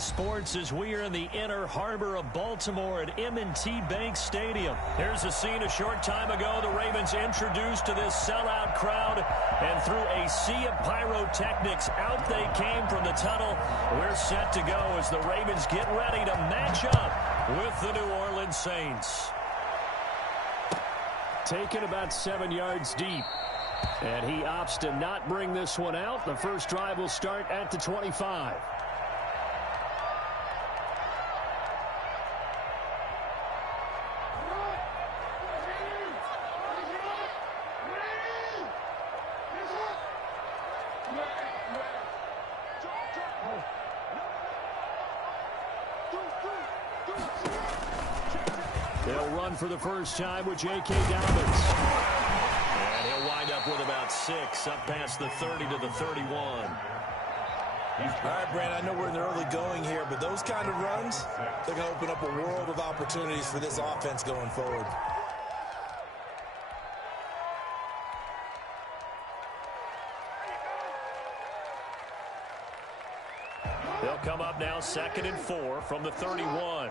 Sports as we are in the inner harbor of Baltimore at M&T Bank Stadium. Here's a scene a short time ago. The Ravens introduced to this sellout crowd, and through a sea of pyrotechnics, out they came from the tunnel. We're set to go as the Ravens get ready to match up with the New Orleans Saints. Taken about 7 yards deep. And he opts to not bring this one out. The first drive will start at the 25. They'll run for the first time with J.K. Dobbins. And he'll wind up with about 6, up past the 30 to the 31. All right, Brandon, I know we're in the early going here, but those kind of runs, they're going to open up a world of opportunities for this offense going forward. They'll come up now 2nd and 4 from the 31.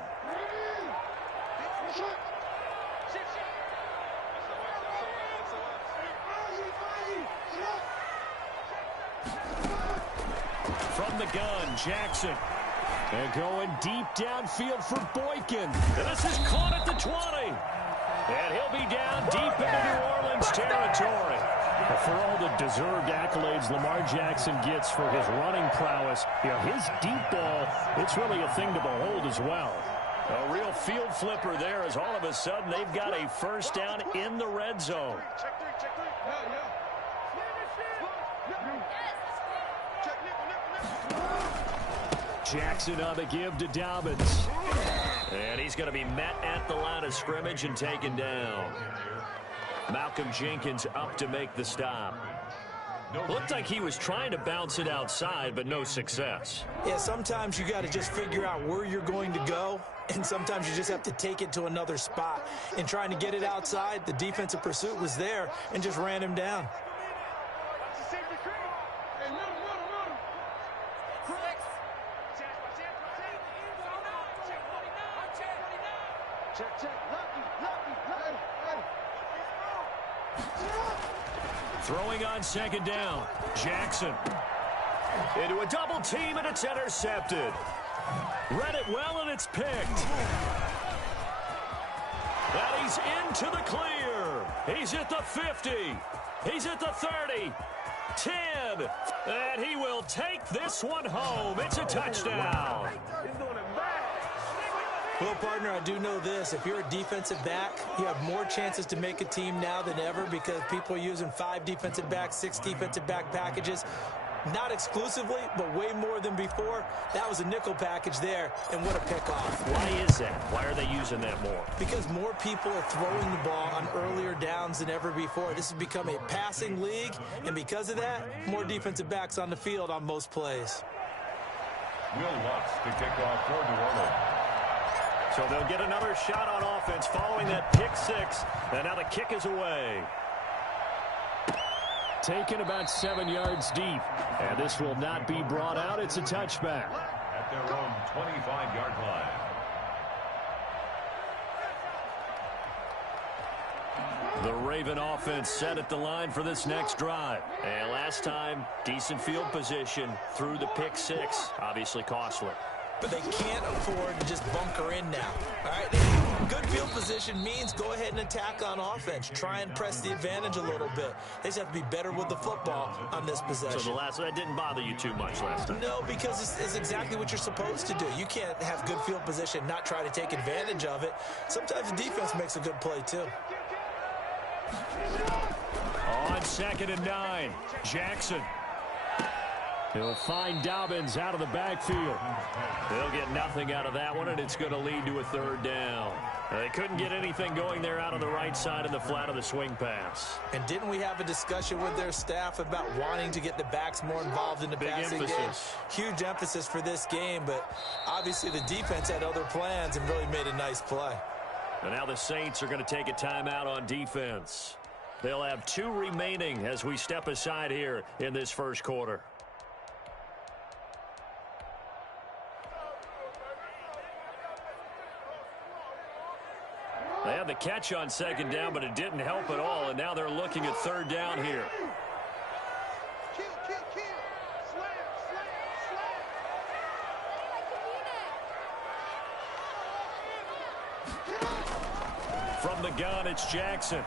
From the gun, Jackson. And going deep downfield for Boykin. This is caught at the 20. And he'll be down deep into New Orleans territory. For all the deserved accolades Lamar Jackson gets for his running prowess, his deep ball, it's really a thing to behold as well. A real field flipper there as all of a sudden they've got a first down in the red zone. Jackson on the give to Dobbins. And he's going to be met at the line of scrimmage and taken down. Malcolm Jenkins up to make the stop. Looked like he was trying to bounce it outside, but no success. Yeah, sometimes you got to just figure out where you're going to go, and sometimes you just have to take it to another spot. And trying to get it outside, the defensive pursuit was there and just ran him down. Throwing on 2nd down. Jackson. Into a double team, and it's intercepted. Read it well, and it's picked. And he's into the clear. He's at the 50. He's at the 30. 10. And he will take this one home. It's a touchdown. Well, partner, I do know this. If you're a defensive back, you have more chances to make a team now than ever because people are using 5 defensive backs, 6 defensive back packages. Not exclusively, but way more than before. That was a nickel package there, and what a pickoff. Why is that? Why are they using that more? Because more people are throwing the ball on earlier downs than ever before. This has become a passing league, and because of that, more defensive backs on the field on most plays. Will Lutz to kick off for New Orleans. So they'll get another shot on offense following that pick 6. And now the kick is away. Taken about 7 yards deep. And this will not be brought out. It's a touchback. At their own 25-yard line. The Raven offense set at the line for this next drive. And last time, decent field position through the pick 6. Obviously costly. But they can't afford to just bunker in now. All right, good field position means go ahead and attack on offense. Try and press the advantage a little bit. They just have to be better with the football on this possession. So that didn't bother you too much last time? No, because it's exactly what you're supposed to do. You can't have good field position, not try to take advantage of it. Sometimes the defense makes a good play, too. On 2nd and 9, Jackson. He'll find Dobbins out of the backfield. They'll get nothing out of that one, and it's going to lead to a 3rd down. They couldn't get anything going there out on the right side of the flat of the swing pass. And didn't we have a discussion with their staff about wanting to get the backs more involved in the passing game? Huge emphasis for this game, but obviously the defense had other plans and really made a nice play. And now the Saints are going to take a timeout on defense. They'll have 2 remaining as we step aside here in this first quarter. They had the catch on second down, but it didn't help at all, and now they're looking at third down here. From the gun, it's Jackson.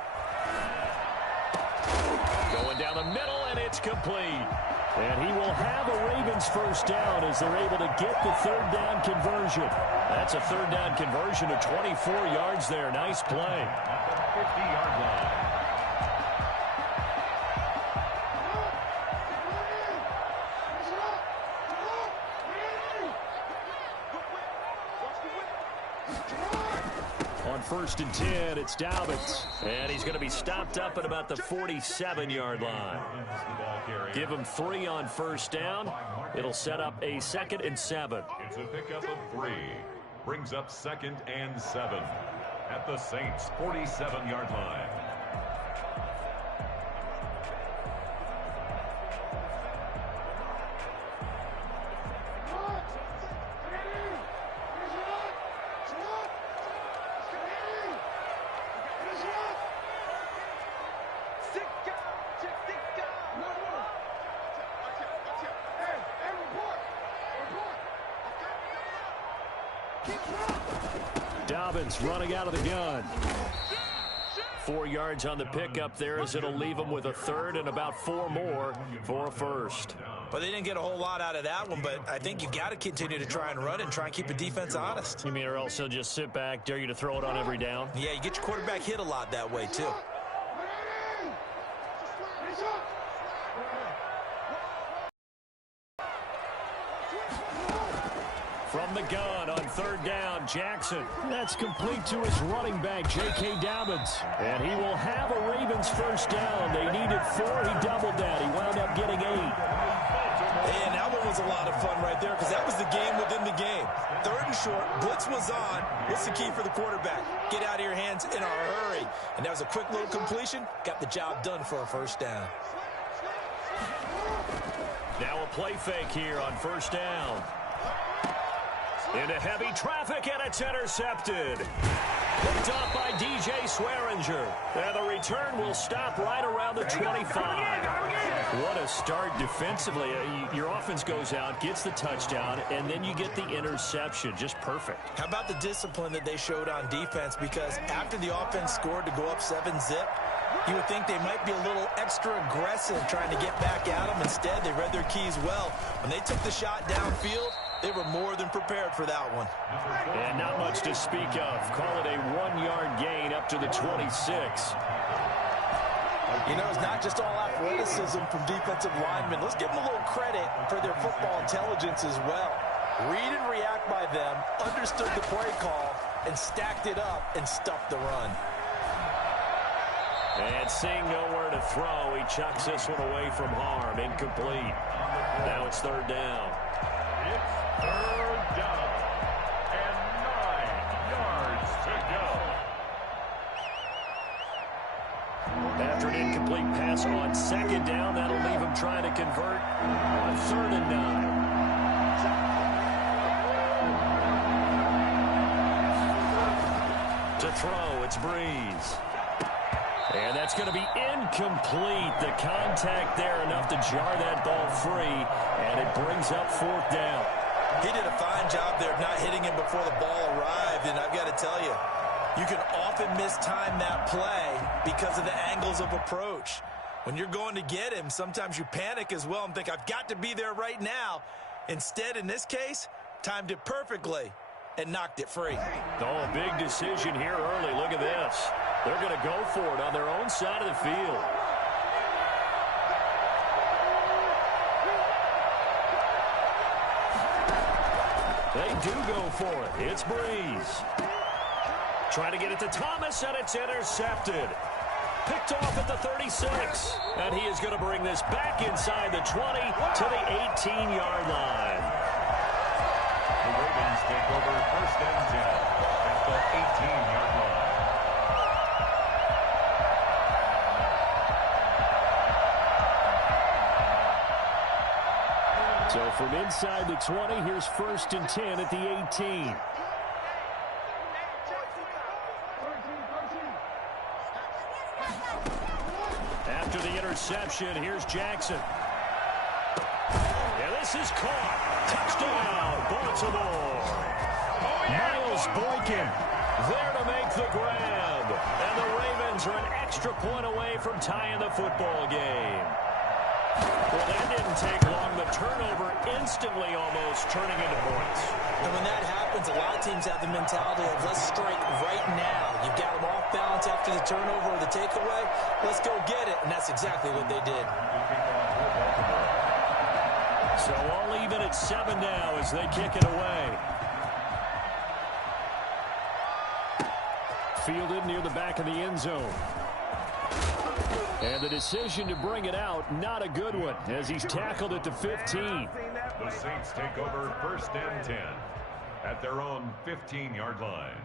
Going down the middle, and it's complete. And he will have a Ravens first down as they're able to get the third down conversion. That's a third down conversion of 24 yards there. Nice play. At the 50-yard line. On 1st and 10, it's Dobbins. And he's going to be stopped up at about the 47-yard line. Give him 3 on first down. It'll set up a 2nd and 7. It's a pickup of 3. Brings up 2nd and 7 at the Saints' 47-yard line. Dobbins running out of the gun. 4 yards on the pickup there as it'll leave him with a third and about 4 more for a first. But they didn't get a whole lot out of that one, but I think you've got to continue to try and run and try and keep the defense honest. You mean or else he'll just sit back, dare you to throw it on every down? Yeah, you get your quarterback hit a lot that way, too. From the gun on third down, Jackson. That's complete to his running back, J.K. Dobbins. And he will have a Ravens first down. They needed 4. He doubled that. He wound up getting 8. And that one was a lot of fun right there because that was the game within the game. 3rd and short, blitz was on. What's the key for the quarterback? Get out of your hands in a hurry. And that was a quick little completion. Got the job done for a first down. Now a play fake here on first down. Into heavy traffic, and it's intercepted. Picked off by DJ Swearinger. And the return will stop right around the 25. What a start defensively. Your offense goes out, gets the touchdown, and then you get the interception. Just perfect. How about the discipline that they showed on defense? Because after the offense scored to go up 7-zip, you would think they might be a little extra aggressive trying to get back at them. Instead, they read their keys well. When they took the shot downfield, they were more than prepared for that one. And not much to speak of. Call it a 1-yard gain up to the 26. You know, it's not just all athleticism from defensive linemen. Let's give them a little credit for their football intelligence as well. Read and react by them, understood the play call, and stacked it up and stuffed the run. And seeing nowhere to throw, he chucks this one away from harm. Incomplete. Now it's third down. It's third down and 9 yards to go. After an incomplete pass on second down, that'll leave him trying to convert on 3rd and 9. To throw, it's Breeze. And that's going to be incomplete. The contact there enough to jar that ball free, and it brings up 4th down. He did a fine job there of not hitting him before the ball arrived, and I've got to tell you, you can often mistime that play because of the angles of approach. When you're going to get him, sometimes you panic as well and think, I've got to be there right now. Instead, in this case, timed it perfectly and knocked it free. Oh, a big decision here early. Look at this. They're going to go for it on their own side of the field. They do go for it. It's Breeze. Trying to get it to Thomas, and it's intercepted. Picked off at the 36. And he is going to bring this back inside the 20 to the 18-yard line. The Ravens take over 1st and 10 at the 18-yard line. So from inside the 20, here's 1st and 10 at the 18. interception. Here's Jackson. And this is caught. Touchdown, Baltimore. Miles Boykin there to make the grab. And the Ravens are an extra point away from tying the football game. Well, that didn't take long. The turnover instantly almost turning into points. And when that happens, a lot of teams have the mentality of let's strike right now. You've got them off balance after the turnover or the takeaway. Let's go get it. And that's exactly what they did. So all even at 7 now as they kick it away. Fielded near the back of the end zone. And the decision to bring it out, not a good one, as he's tackled at the 15. The Saints take over 1st and 10 at their own 15-yard line.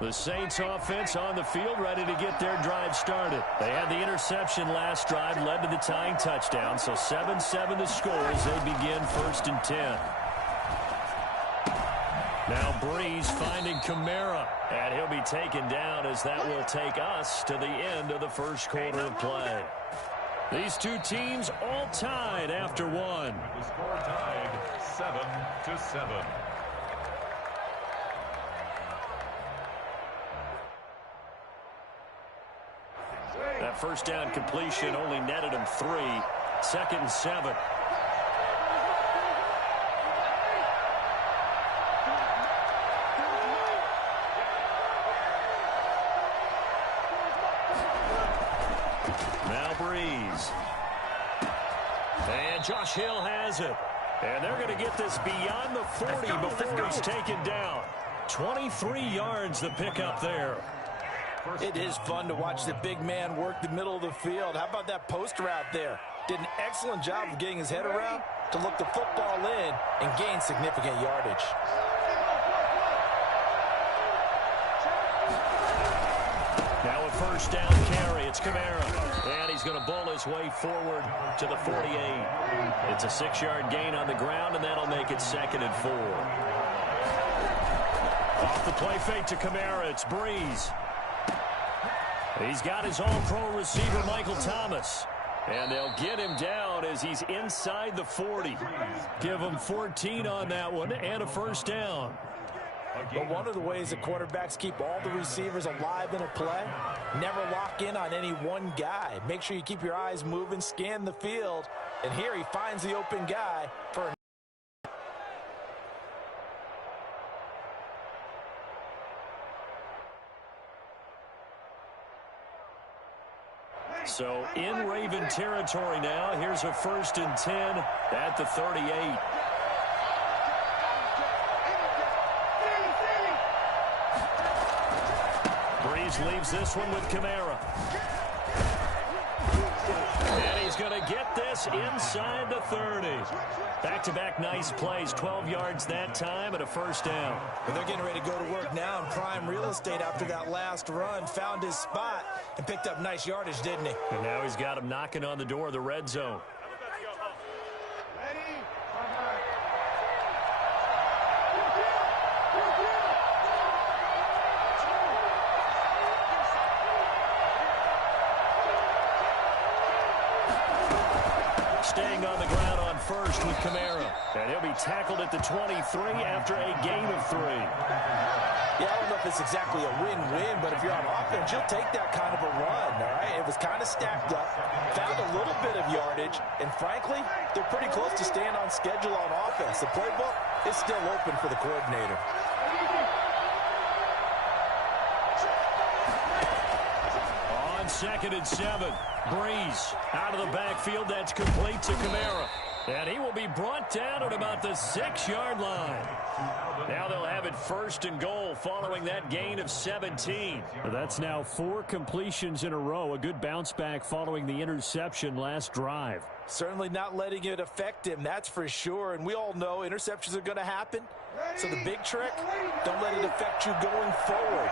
The Saints offense on the field, ready to get their drive started. They had the interception last drive, led to the tying touchdown, so 7-7 the score as they begin 1st and 10. Now Breeze finding Kamara, and he'll be taken down as that will take us to the end of the first quarter of play. These two teams all tied after one. The score tied 7-7. That first down completion only netted him 3. 2nd and 7. Now Breeze. And Josh Hill has it. And they're going to get this beyond the 40 before he's taken down. 23 yards the pickup there. It is fun to watch the big man work the middle of the field. How about that post route there? Did an excellent job of getting his head around to look the football in and gain significant yardage. Now a first down carry. It's Kamara. And he's going to bowl his way forward to the 48. It's a 6-yard gain on the ground, and that'll make it 2nd and 4. Off the play fake to Kamara. It's Breeze. He's got his all-pro receiver, Michael Thomas. And they'll get him down as he's inside the 40. Give him 14 on that one and a first down. But one of the ways the quarterbacks keep all the receivers alive in a play, never lock in on any one guy. Make sure you keep your eyes moving, scan the field. And here he finds the open guy for a So in Raven territory now. Here's a 1st and 10 at the 38. Breeze leaves this one with Kamara. And he's going to get this inside the 30. Back-to-back nice plays, 12 yards that time and a first down. But they're getting ready to go to work now in prime real estate after that last run. Found his spot and picked up nice yardage, didn't he? And now he's got him knocking on the door of the red zone. Staying on the ground on first with Kamara. And he'll be tackled at the 23 after a gain of 3. Yeah, I don't know if it's exactly a win-win, but if you're on offense, you'll take that kind of a run, all right? It was kind of stacked up, found a little bit of yardage, and frankly, they're pretty close to staying on schedule on offense. The playbook is still open for the coordinator. On 2nd and 7, Breeze out of the backfield. That's complete to Kamara. And he will be brought down at about the 6-yard line. Now they'll have it 1st and goal following that gain of 17. That's now 4 completions in a row. A good bounce back following the interception last drive. Certainly not letting it affect him, that's for sure. And we all know interceptions are going to happen. So the big trick, don't let it affect you going forward.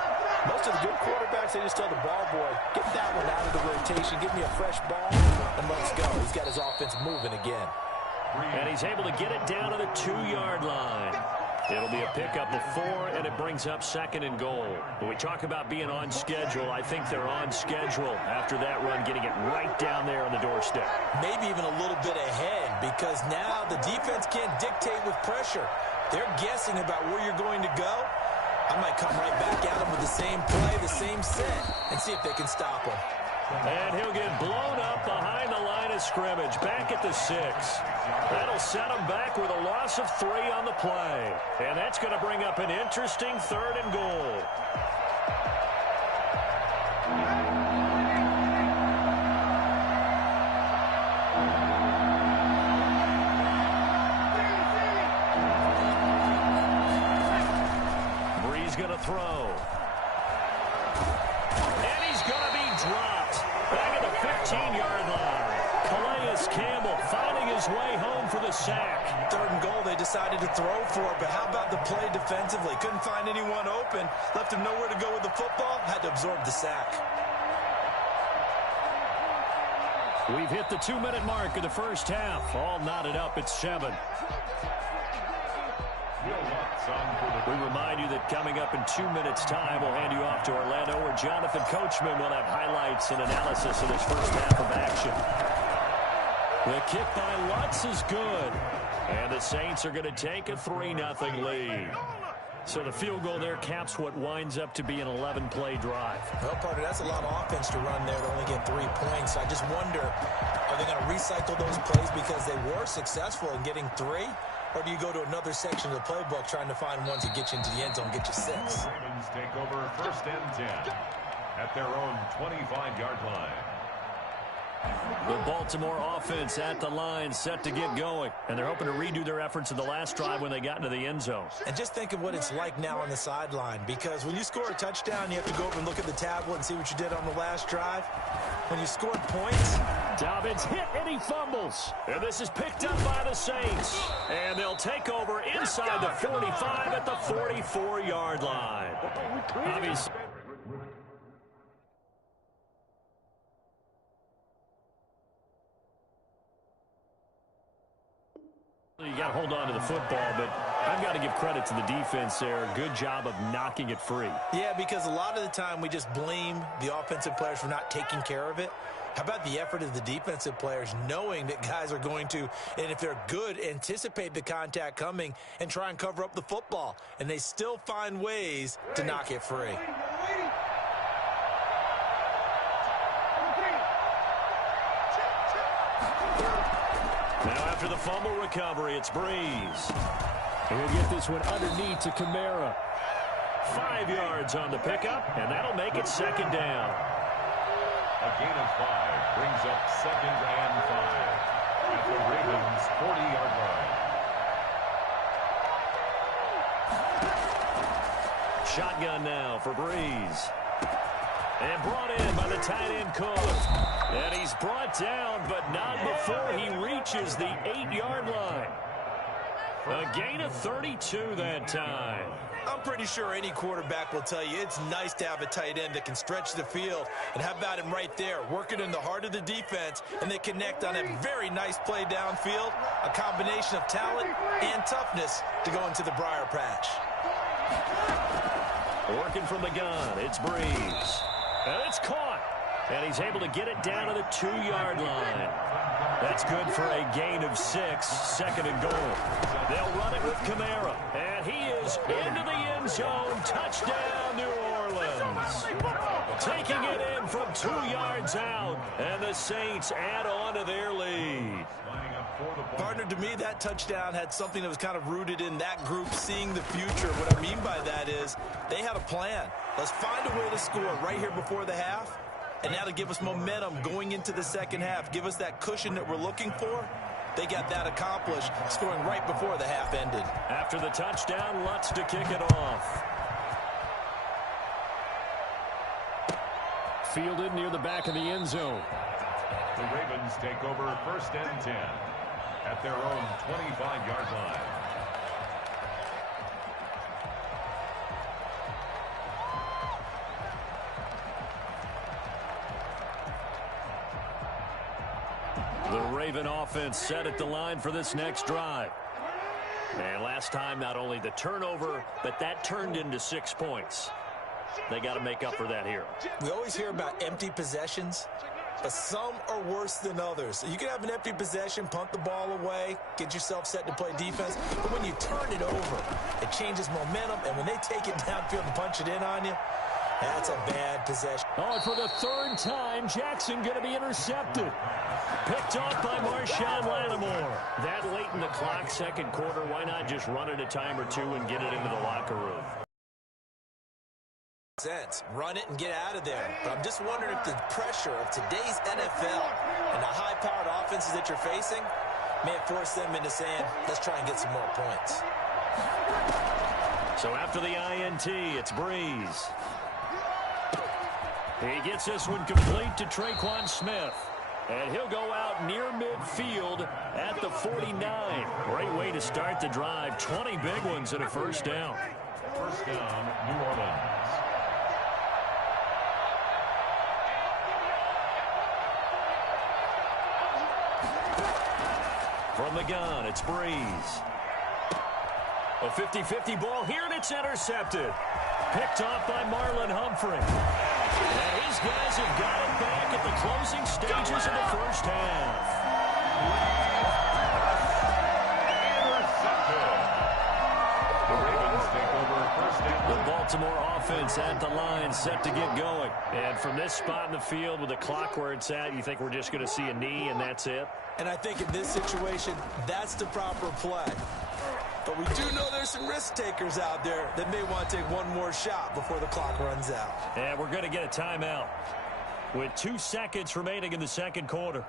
Most of the good quarterbacks, they just tell the ball boy, get that one out of the rotation, give me a fresh ball, and let's go. He's got his offense moving again. And he's able to get it down to the 2-yard line. It'll be a pickup of 4, and it brings up 2nd and goal. When we talk about being on schedule, I think they're on schedule after that run, getting it right down there on the doorstep. Maybe even a little bit ahead, because now the defense can't dictate with pressure. They're guessing about where you're going to go. I might come right back at them with the same play, the same set, and see if they can stop them. And he'll get blown up behind the line of scrimmage, back at the 6. That'll set him back with a loss of 3 on the play. And that's going to bring up an interesting 3rd and goal. Bree's going to throw. And he's going to be dropped. Back at the 15-yard line. Calais Campbell finding his way home for the sack. 3rd and goal, they decided to throw for it, but how about the play defensively? Couldn't find anyone open, left him nowhere to go with the football, had to absorb the sack. We've hit the 2-minute mark of the first half. All knotted up at 7. We remind you that coming up in 2 minutes' time, we'll hand you off to Orlando, where Jonathan Coachman will have highlights and analysis of this first half of action. The kick by Lutz is good. And the Saints are going to take a 3-0 lead. So the field goal there caps what winds up to be an 11-play drive. Well, partner, that's a lot of offense to run there to only get 3 points. I just wonder, are they going to recycle those plays because they were successful in getting 3? Or do you go to another section of the playbook trying to find ones that get you into the end zone, get you 6? Ravens take over 1st and 10 at their own 25-yard line. The Baltimore offense at the line, set to get going. And they're hoping to redo their efforts in the last drive when they got into the end zone. And just think of what it's like now on the sideline, because when you score a touchdown, you have to go over and look at the tablet and see what you did on the last drive. When you scored points, Dobbins hit and he fumbles. And this is picked up by the Saints. And they'll take over inside the 45 at the 44-yard line. Obviously, you got to hold on to the football, but I've got to give credit to the defense there. Good job of knocking it free. Yeah, because a lot of the time we just blame the offensive players for not taking care of it. How about the effort of the defensive players knowing that guys are going to, and if they're good, anticipate the contact coming and try and cover up the football. And they still find ways to knock it free. Now after the fumble recovery, it's Breeze. And he'll get this one underneath to Kamara. 5 yards on the pickup, and that'll make it 2nd down. A gain of 5 brings up 2nd and 5 at the Ravens' 40-yard line. Shotgun now for Breeze. And brought in by the tight end Cook. And he's brought down, but not before he reaches the 8-yard line. A gain of 32 that time. I'm pretty sure any quarterback will tell you it's nice to have a tight end that can stretch the field. And how about him right there, working in the heart of the defense, and they connect on a very nice play downfield. A combination of talent and toughness to go into the briar patch. Working from the gun, it's Breeze. And it's caught. And he's able to get it down to the 2-yard line. That's good for a gain of 6, 2nd and goal. They'll run it with Kamara. And he is into the end zone. Touchdown, New Orleans. Taking it in from 2 yards out. And the Saints add on to their lead. Partner, to me, that touchdown had something that was kind of rooted in that group seeing the future. What I mean by that is they had a plan. Let's find a way to score right here before the half. And that'll give us momentum going into the second half. Give us that cushion that we're looking for. They got that accomplished, scoring right before the half ended. After the touchdown, Lutz to kick it off. Fielded near the back of the end zone. The Ravens take over 1st and 10 at their own 25-yard line. The Raven offense set at the line for this next drive. And last time, not only the turnover, but that turned into 6 points. They got to make up for that here. We always hear about empty possessions, but some are worse than others. You can have an empty possession, punt the ball away, get yourself set to play defense, but when you turn it over, it changes momentum, and when they take it downfield and punch it in on you, that's a bad possession. Oh, and for the third time, Jackson going to be intercepted. Picked off by Marshawn Lattimore. That late in the clock, second quarter, why not just run it a time or two and get it into the locker room? Run it and get out of there. But I'm just wondering if the pressure of today's NFL and the high-powered offenses that you're facing may force them into saying, let's try and get some more points. So after the INT, it's Breeze. He gets this one complete to Traquan Smith. And he'll go out near midfield at the 49. Great way to start the drive. 20 big ones and a first down. First down, New Orleans. From the gun, it's Breeze. A 50-50 ball here, and it's intercepted. Picked off by Marlon Humphrey. And his guys have got it back at the closing stages of the first half. The Baltimore offense at the line, set to get going. And from this spot in the field with the clock where it's at, you think we're just going to see a knee and that's it? And I think in this situation, that's the proper play. But we do know there's some risk takers out there that may want to take one more shot before the clock runs out. And we're going to get a timeout with 2 seconds remaining in the second quarter.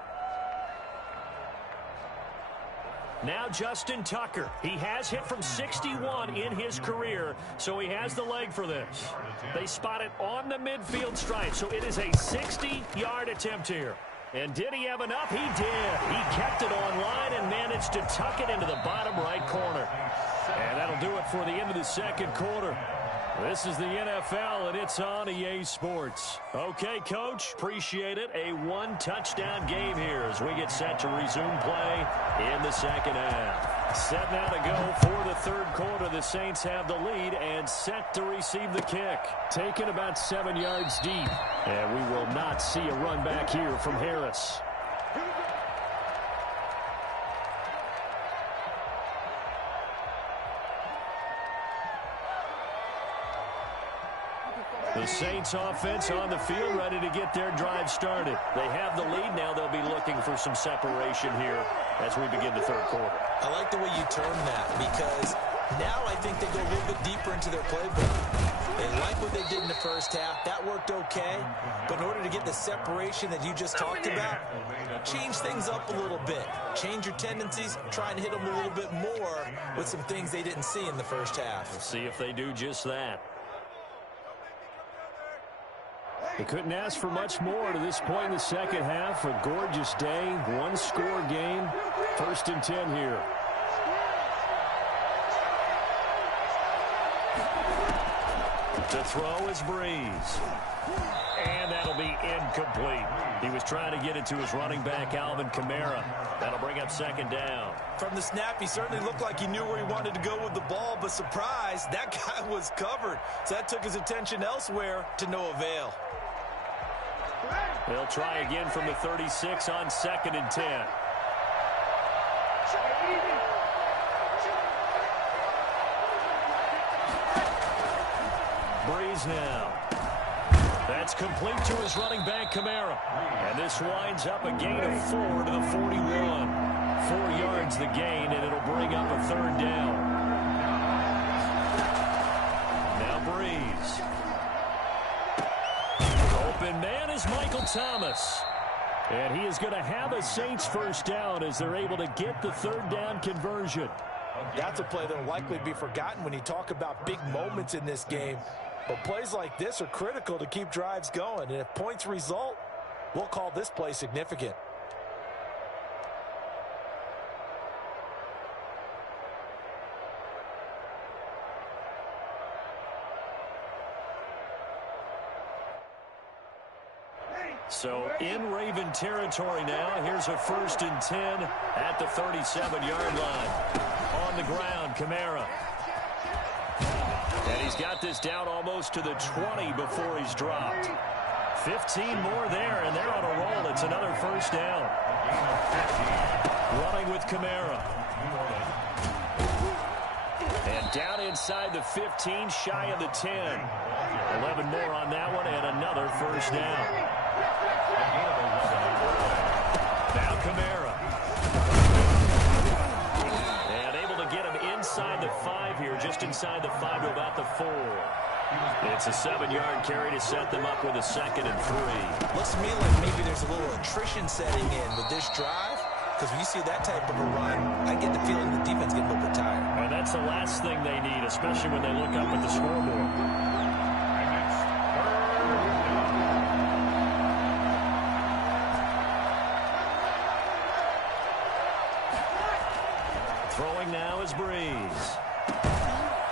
Now Justin Tucker. He has hit from 61 in his career, so he has the leg for this. They spot it on the midfield stripe, so it is a 60-yard attempt here. And did he have enough? He did. He kept it on line and managed to tuck it into the bottom right corner. And that'll do it for the end of the second quarter. This is the NFL, and it's on EA Sports. Okay, Coach, appreciate it. A one-touchdown game here as we get set to resume play in the second half. Set now to go for the third quarter. The Saints have the lead and set to receive the kick. Taken about 7 yards deep. And we will not see a run back here from Harris. The Saints offense on the field ready to get their drive started. They have the lead. Now they'll be looking for some separation here as we begin the third quarter. I like the way you term that because now I think they go a little bit deeper into their playbook. They like what they did in the first half. That worked okay. But in order to get the separation that you just talked about, change things up a little bit. Change your tendencies. Try and hit them a little bit more with some things they didn't see in the first half. We'll see if they do just that. They couldn't ask for much more to this point in the second half. A gorgeous day, one-score game. 1st and 10 here. To throw is Breeze. And that'll be incomplete. He was trying to get it to his running back, Alvin Kamara. That'll bring up second down. From the snap, he certainly looked like he knew where he wanted to go with the ball, but surprise, that guy was covered. So that took his attention elsewhere to no avail. They'll try again from the 36 on 2nd and 10. Breeze now. That's complete to his running back, Kamara. And this winds up a gain of 4 to the 41. 4 yards the gain, and it'll bring up a third down. Now Breeze. Open man is Michael Thomas. And he is going to have a Saints first down as they're able to get the third down conversion. That's a play that will likely be forgotten when you talk about big moments in this game. But plays like this are critical to keep drives going. And if points result, we'll call this play significant. So in Raven territory now. Here's a 1st and 10 at the 37-yard line. On the ground, Kamara. And he's got this down almost to the 20 before he's dropped. 15 more there, and they're on a roll. It's another first down. Running with Kamara. And down inside the 15, shy of the 10. 11 more on that one, and another first down. Now Kamara. And able to get him inside the 5 here, just inside the 5 to about the 4. It's a 7-yard carry to set them up with a 2nd and 3. Looks to me like maybe there's a little attrition setting in with this drive, because when you see that type of a run, I get the feeling the defense getting a little bit tired. And that's the last thing they need, especially when they look up at the scoreboard. Throwing now is Breeze.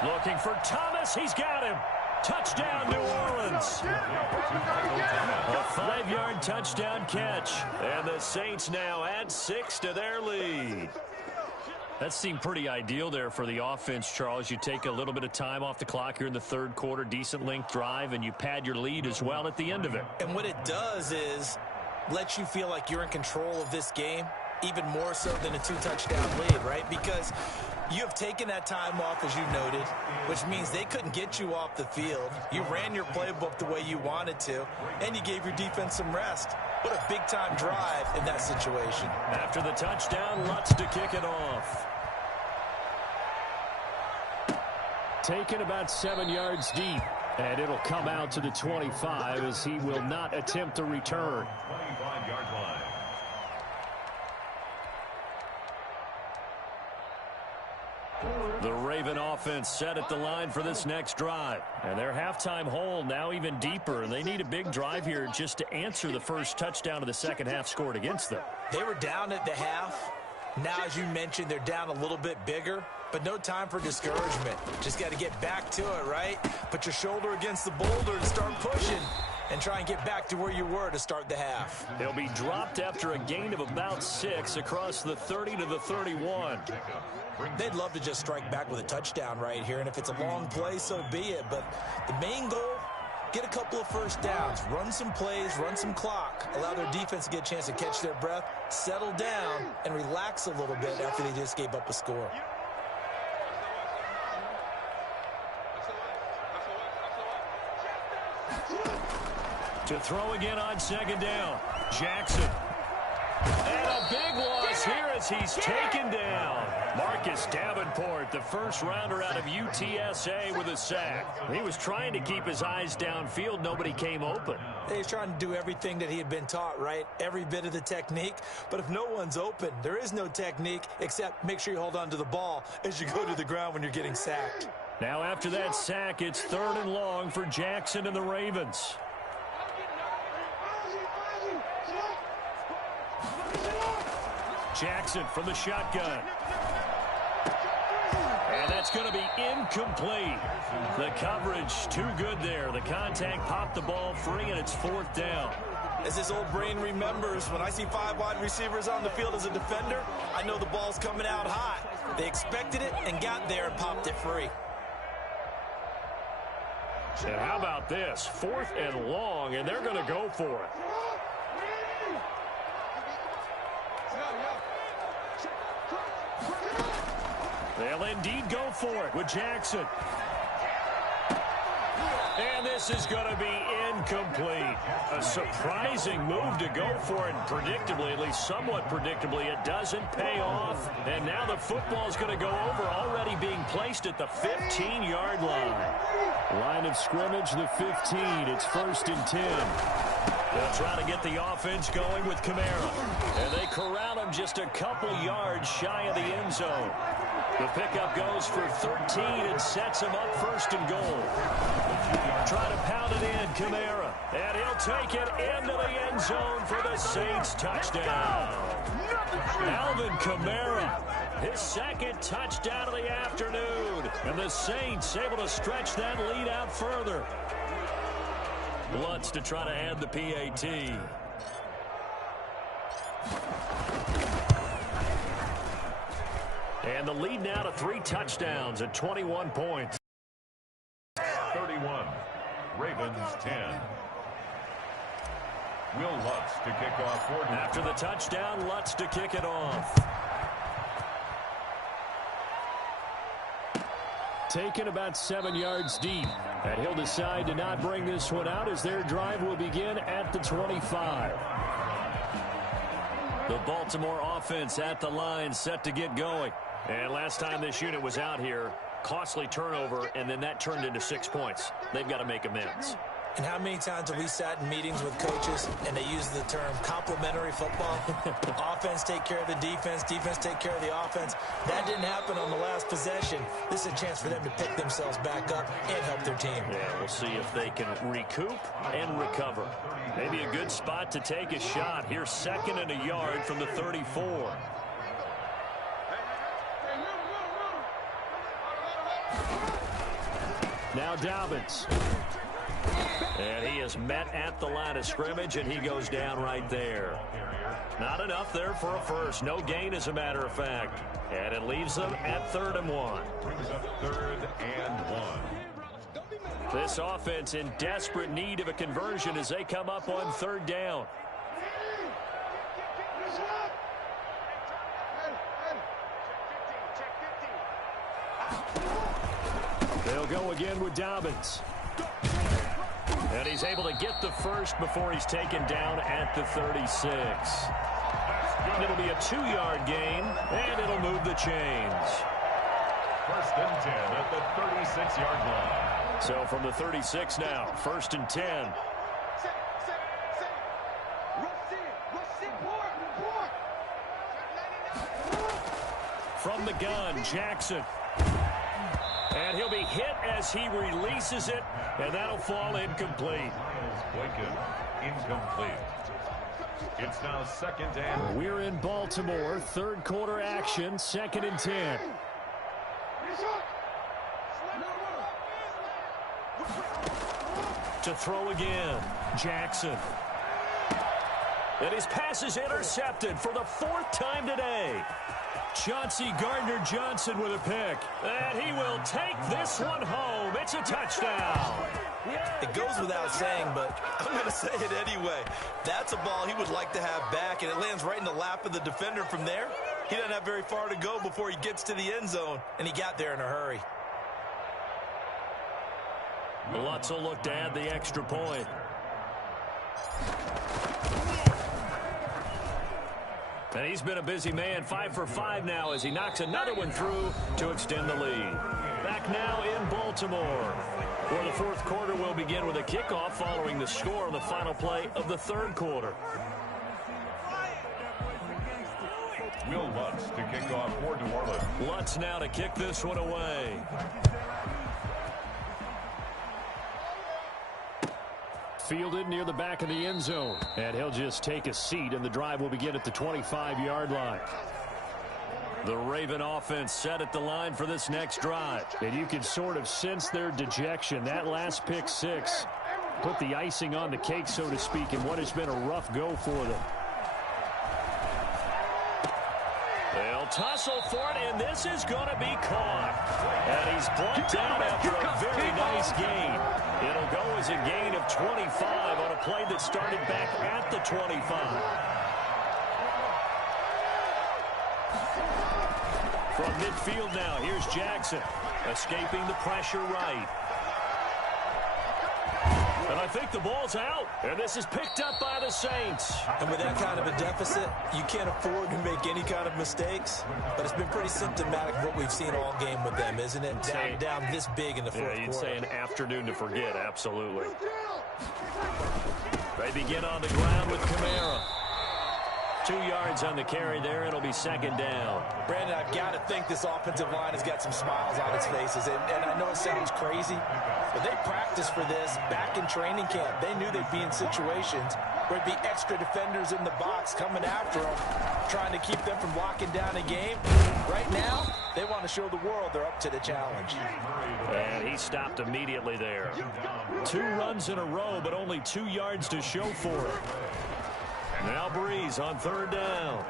Looking for Thomas. He's got him. Touchdown, New Orleans. A 5-yard touchdown catch. And the Saints now add 6 to their lead. That seemed pretty ideal there for the offense, Charles. You take a little bit of time off the clock here in the 3rd quarter, decent length drive, and you pad your lead as well at the end of it. And what it does is let you feel like you're in control of this game, even more so than a 2-touchdown lead, right? Because you have taken that time off, as you noted, which means they couldn't get you off the field. You ran your playbook the way you wanted to, and you gave your defense some rest. What a big-time drive in that situation. After the touchdown, Lutz to kick it off. Taken about 7 yards deep, and it'll come out to the 25 as he will not attempt to return. 25-yard line. The Raven offense set at the line for this next drive. And their halftime hole now even deeper. And they need a big drive here just to answer the first touchdown of the second half scored against them. They were down at the half. Now, as you mentioned, they're down a little bit bigger. But no time for discouragement. Just got to get back to it, right? Put your shoulder against the boulder and start pushing. And try and get back to where you were to start the half. They'll be dropped after a gain of about 6 across the 30 to the 31. They'd love to just strike back with a touchdown right here, and if it's a long play, so be it. But the main goal, get a couple of first downs, run some plays, run some clock, allow their defense to get a chance to catch their breath, settle down, and relax a little bit after they just gave up a score. To throw again on 2nd down, Jackson. And a big loss here as he's taken down. Marcus Davenport, the first rounder out of UTSA with a sack. He was trying to keep his eyes downfield. Nobody came open. He's trying to do everything that he had been taught, right? Every bit of the technique. But if no one's open, there is no technique except make sure you hold on to the ball as you go to the ground when you're getting sacked. Now after that sack, it's 3rd and long for Jackson and the Ravens. Jackson from the shotgun. And that's going to be incomplete. The coverage too good there. The contact popped the ball free, and it's 4th down. As his old brain remembers, when I see 5 wide receivers on the field as a defender, I know the ball's coming out hot. They expected it and got there and popped it free. And how about this? 4th and long, and they're going to go for it. They'll indeed go for it with Jackson. And this is going to be incomplete. A surprising move to go for it, and predictably, at least somewhat predictably, it doesn't pay off. And now the football's going to go over, already being placed at the 15-yard line. Line of scrimmage, the 15. It's 1st and 10. They'll try to get the offense going with Kamara. And they corral him just a couple yards shy of the end zone. The pickup goes for 13 and sets him up 1st and goal. Try to pound it in, Kamara. And he'll take it into the end zone for the Saints touchdown. Alvin Kamara, his 2nd touchdown of the afternoon. And the Saints able to stretch that lead out further. Lutz to try to add the PAT. And the lead now to 3 touchdowns at 21 points. 31. Ravens 10. Will Lutz to kick off for After the touchdown, Lutz to kick it off. Taken about 7 yards deep. And he'll decide to not bring this one out as their drive will begin at the 25. The Baltimore offense at the line set to get going. And last time this unit was out here, costly turnover, and then that turned into 6 points. They've got to make amends. And how many times have we sat in meetings with coaches and they use the term complementary football? Offense take care of the defense, defense take care of the offense. That didn't happen on the last possession. This is a chance for them to pick themselves back up and help their team. Yeah, we'll see if they can recoup and recover. Maybe a good spot to take a shot. Here's 2nd and a yard from the 34. Now Dobbins. And he is met at the line of scrimmage, and he goes down right there. Not enough there for a first. No gain, as a matter of fact. And it leaves them at 3rd and 1. Brings up 3rd and 1. This offense in desperate need of a conversion as they come up on 3rd down. They'll go again with Dobbins. And he's able to get the first before he's taken down at the 36. It'll be a 2-yard gain, and it'll move the chains. 1st and 10 at the 36-yard line. So from the 36 now, 1st and 10. From the gun, Jackson. And he'll be hit as he releases it, and that'll fall incomplete. Boykin, incomplete. It's now 2nd and... We're in Baltimore, 3rd quarter action, 2nd and 10. To throw again, Jackson. And his pass is intercepted for the 4th time today. Chauncey Gardner-Johnson with a pick. And he will take this one home. It's a touchdown. It goes without saying, but I'm going to say it anyway. That's a ball he would like to have back, and it lands right in the lap of the defender from there. He doesn't have very far to go before he gets to the end zone, and he got there in a hurry. Lutz will look to add the extra point. And he's been a busy man, 5 for 5 now as he knocks another one through to extend the lead. Back now in Baltimore, where the 4th quarter will begin with a kickoff following the score on the final play of the 3rd quarter. Will Lutz to kick off for New Orleans. Lutz now to kick this one away. Fielded near the back of the end zone. And he'll just take a seat, and the drive will begin at the 25-yard line. The Raven offense set at the line for this next drive. And you can sort of sense their dejection. That last pick 6 put the icing on the cake, so to speak, in what has been a rough go for them. They'll tussle for it, and this is going to be caught. And he's brought down after a very nice gain. It'll go as a gain of 25 on a play that started back at the 25. From midfield now, here's Jackson, escaping the pressure right. And I think the ball's out, and this is picked up by the Saints. And with that kind of a deficit, you can't afford to make any kind of mistakes. But it's been pretty symptomatic of what we've seen all game with them, isn't it? Down this big in the 4th quarter. You'd say an afternoon to forget, absolutely. They begin on the ground with Kamara. 2 yards on the carry there. It'll be 2nd down. Brandon, I've got to think this offensive line has got some smiles on its faces. And I know it sounds crazy, but they practiced for this back in training camp. They knew they'd be in situations where it'd be extra defenders in the box coming after them, trying to keep them from locking down a game. Right now, they want to show the world they're up to the challenge. And he stopped immediately there. 2 runs in a row, but only 2 yards to show for it. Now Breeze on 3rd down.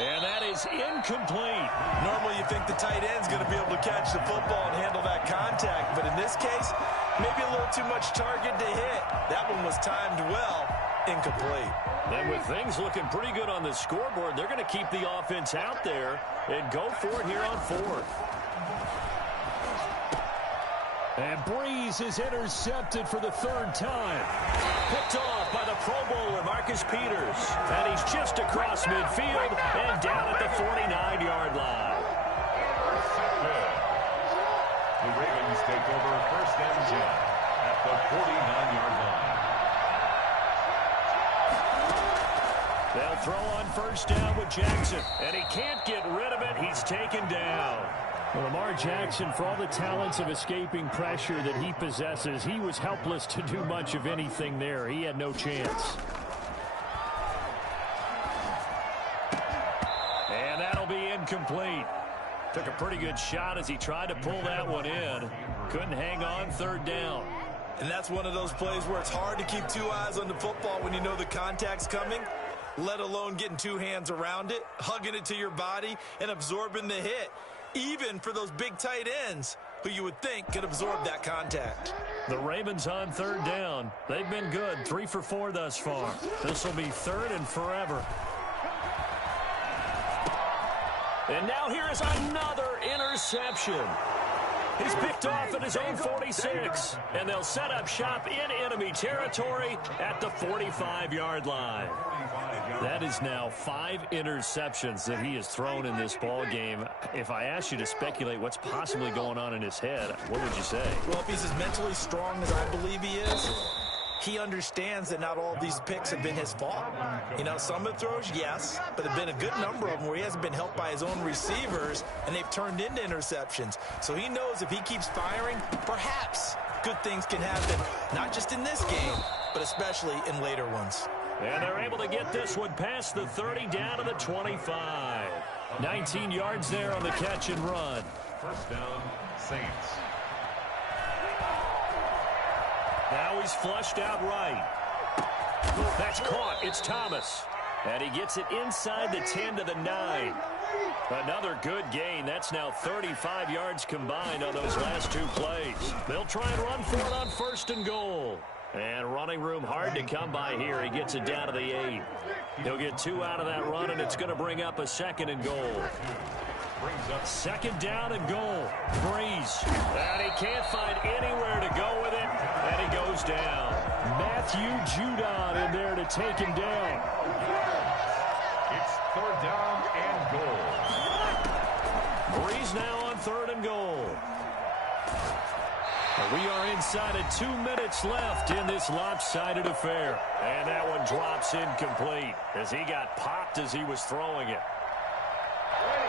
And that is incomplete. Normally you think the tight end's going to be able to catch the football and handle that contact, but in this case, maybe a little too much target to hit. That one was timed well, incomplete. And with things looking pretty good on the scoreboard, they're going to keep the offense out there and go for it here on fourth. And Breeze is intercepted for the third time. Picked off by the Pro Bowler, Marcus Peters. And he's just across midfield and down at the 49-yard line. Good. The Ravens take over first and 10 at the 49-yard line. They'll throw on first down with Jackson. And he can't get rid of it. He's taken down. Well, Lamar Jackson, for all the talents of escaping pressure that he possesses, he was helpless to do much of anything there. He had no chance. And that'll be incomplete. Took a pretty good shot as he tried to pull that one in. Couldn't hang on, third down. And that's one of those plays where it's hard to keep two eyes on the football when you know the contact's coming, let alone getting two hands around it, hugging it to your body, and absorbing the hit. Even for those big tight ends who you would think could absorb that contact. The Ravens on third down. They've been good, 3 for 4 thus far. This will be third and forever. And now here is another interception. He's picked off at his own 46. And they'll set up shop in enemy territory at the 45-yard line. That is now 5 interceptions that he has thrown in this ball game. If I asked you to speculate what's possibly going on in his head, what would you say? Well, if he's as mentally strong as I believe he is, he understands that not all of these picks have been his fault. You know, some of the throws, yes, but there have been a good number of them where he hasn't been helped by his own receivers, and they've turned into interceptions. So he knows if he keeps firing, perhaps good things can happen, not just in this game, but especially in later ones. And they're able to get this one past the 30 down to the 25. 19 yards there on the catch and run. First down, Saints. Now he's flushed out right. That's caught. It's Thomas. And he gets it inside the 10 to the 9. Another good gain. That's now 35 yards combined on those last 2 plays. They'll try and run for it on first and goal. And running room hard to come by here. He gets it down to the 8. He'll get 2 out of that run, and it's going to bring up a second and goal. Second down and goal. Breeze. And he can't find anywhere to go with it, and he goes down. Matthew Judon in there to take him down. It's third down and goal. Breeze now on third and goal. We are inside of 2 minutes left in this lopsided affair. And that one drops incomplete as he got popped as he was throwing it.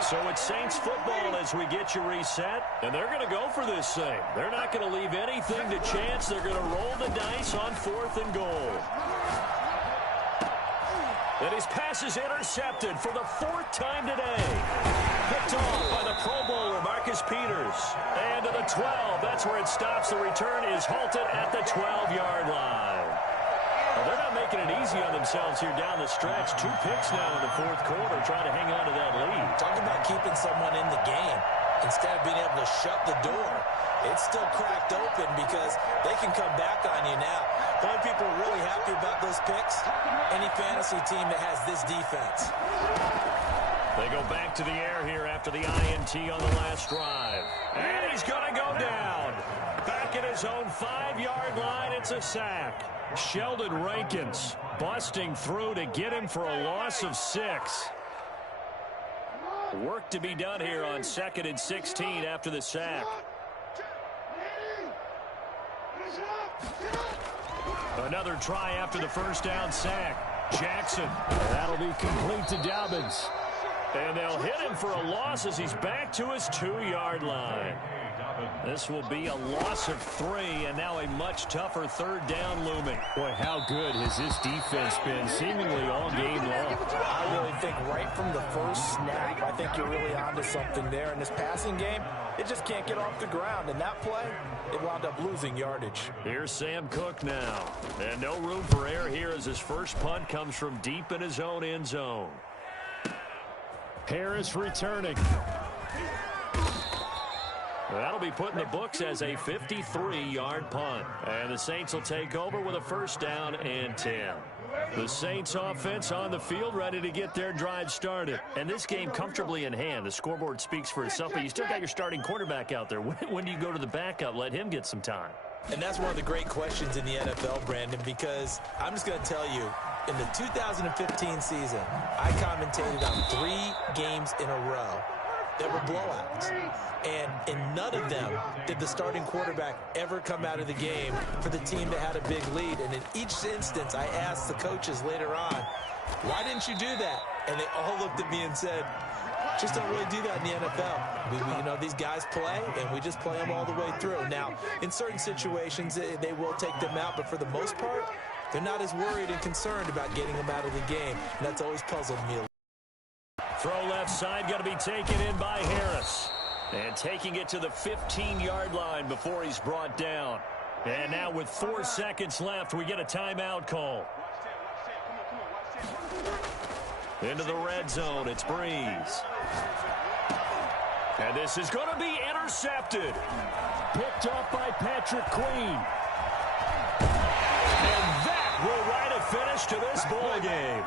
So it's Saints football as we get you reset. And they're going to go for this thing. They're not going to leave anything to chance. They're going to roll the dice on fourth and goal. And his pass is intercepted for the 4th time today. Picked off by the Pro Bowler, Marcus Peters. And to the 12. That's where it stops. The return is halted at the 12-yard line. Well, they're not making it easy on themselves here down the stretch. 2 picks now in the 4th quarter trying to hang on to that lead. Talk about keeping someone in the game. Instead of being able to shut the door, it's still cracked open because they can come back on you now. The only people who are really happy about those picks, any fantasy team that has this defense. They go back to the air here after the INT on the last drive. And he's going to go down. Back at his own 5-yard line, it's a sack. Sheldon Rankins busting through to get him for a loss of 6. Work to be done here on 2nd and 16 after the sack. Another try after the first down sack. Jackson. That'll be complete to Dobbins. And they'll hit him for a loss as he's back to his 2-yard line. This will be a loss of 3, and now a much tougher 3rd down looming. Boy, how good has this defense been seemingly all game long? I really think right from the first snap, I think you're really onto something there. In this passing game, it just can't get off the ground. And that play, it wound up losing yardage. Here's Sam Cook now. And no room for error here as his first punt comes from deep in his own end zone. Harris returning. That'll be put in the books as a 53-yard punt. And the Saints will take over with a first down and 10. The Saints offense on the field ready to get their drive started. And this game comfortably in hand. The scoreboard speaks for itself, but you still got your starting quarterback out there. When do you go to the backup? Let him get some time. And that's one of the great questions in the NFL, Brandon, because I'm just going to tell you, in the 2015 season, I commentated on 3 games in a row that were blowouts. And in none of them did the starting quarterback ever come out of the game for the team that had a big lead. And in each instance, I asked the coaches later on, why didn't you do that? And they all looked at me and said, just don't really do that in the NFL. You know, these guys play, and we just play them all the way through. Now, in certain situations, they will take them out, but for the most part, they're not as worried and concerned about getting them out of the game. And that's always puzzled me a little. Throw left side, going to be taken in by Harris. And taking it to the 15-yard line before he's brought down. And now with 4 seconds left, we get a timeout call. Into the red zone, it's Breeze. And this is going to be intercepted. Picked up by Patrick Queen. And that will write a finish to this ball game.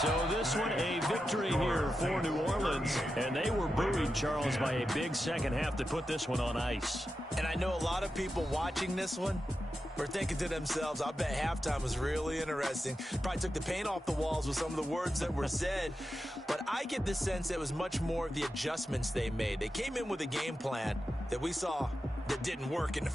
So this one, a victory here for New Orleans. And they were buoyed, Charles, by a big second half to put this one on ice. And I know a lot of people watching this one were thinking to themselves, I bet halftime was really interesting. Probably took the paint off the walls with some of the words that were said. But I get the sense it was much more of the adjustments they made. They came in with a game plan that we saw that didn't work in the